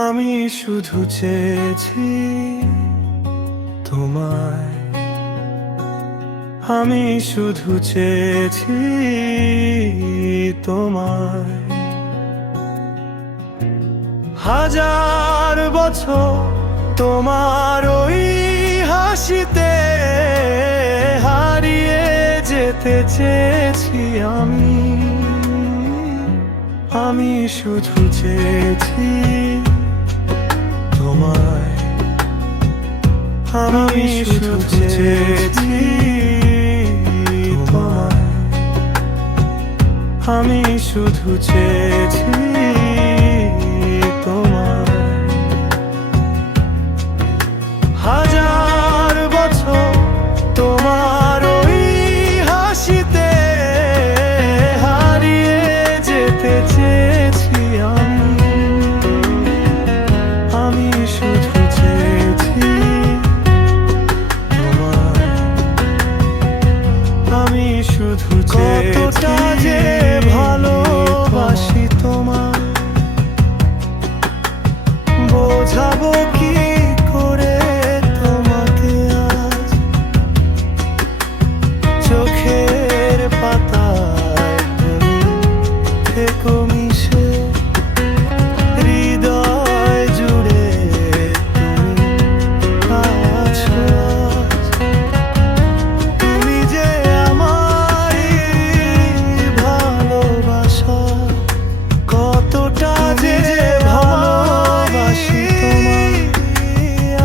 আমি শুধু চেয়েছি তোমায়, আমি শুধু চেয়েছি তোমায়। হাজার বছর তোমার ওই হাসিতে হারিয়ে যেতে চেয়েছি আমি শুধু চেয়েছি তোমায়, আমি শুধু চেয়েছি তোমায়, আমি শুধু চেয়েছি তোমায়। হাজার বছর তোমার ওই হাসিতে হারিয়ে যেতে চেয়েছি আমি শুধু চেয়েছি তোমায়, আমি শুধু কতটা যে ভালোবাসি তোমায় বোঝাবো কি করে তোমাকে আজ। চোখের পাতায় তুমি থেকো মিশে, হৃদয় জুড়ে তুমি আছো আজ। তুমি যে আমারই ভালোবাসা, কতটা যে ভালোবাসি তোমায়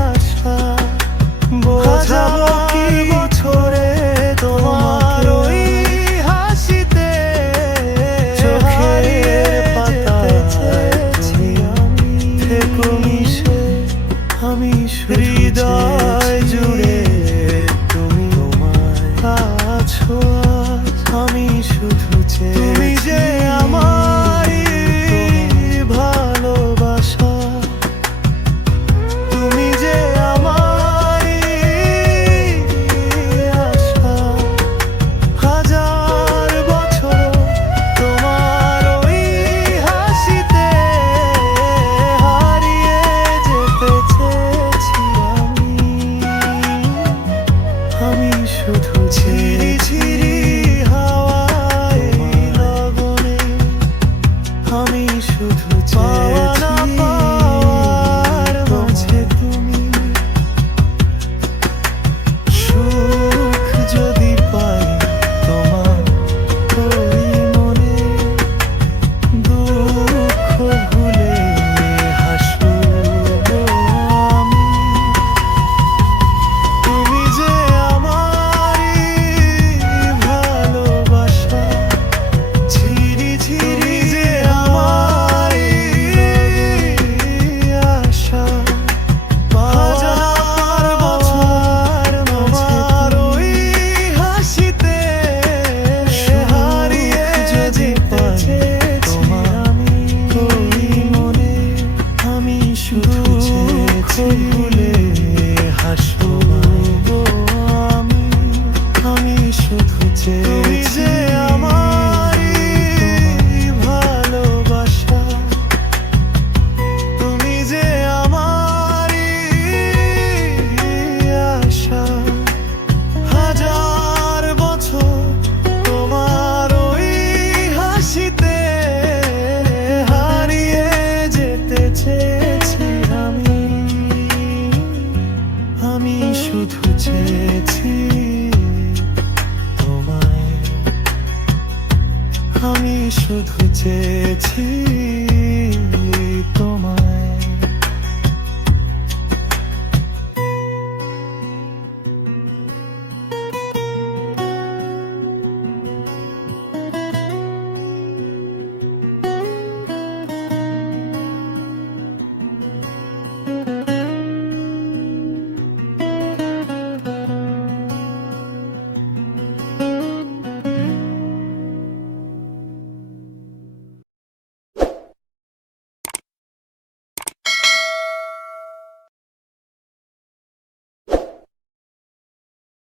আশা বোঝাবো কি বছরে তোমার ওই হাসিতে চোখের পাতায় তুমি থেকো মিশে, আমি হৃদয় জুড়ে